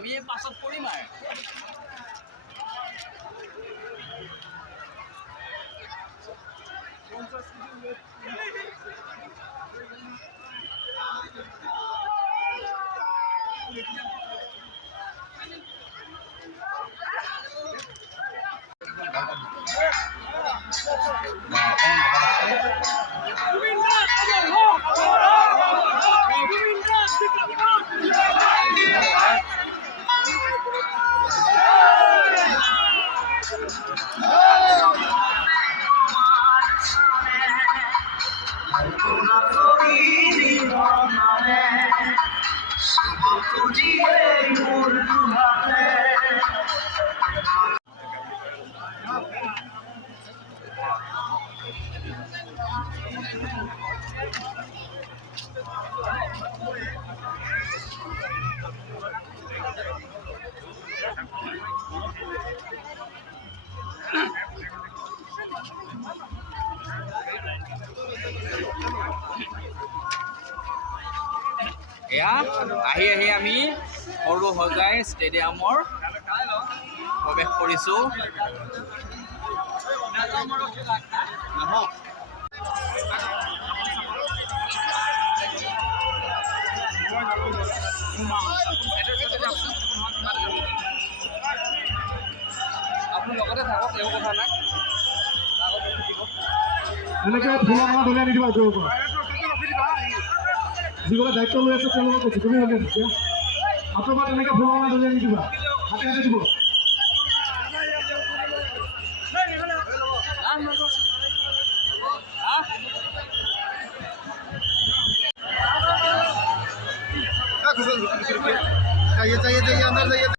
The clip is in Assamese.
আমি পাছত কৰিম আৰু এয়া আহি আমি সৰু সজাই ষ্টেডিয়ামৰ প্ৰৱেশ কৰিছোঁ। আপুনি লগতে থাকক, একো কথা নাই। এনেকৈ ফুলমালা দলিয়াই নিদিবা ওপৰৰ পৰা। যিসকলে দায়িত্ব লৈ আছে তেওঁলোকক কৈছোঁ, তুমি হ'লে তেতিয়া হাতৰ পৰা তেনেকৈ ফুলমালা দলিয়াই নিদিবা, হাতে হাতে দিব। चाहिए अंदर जाइए।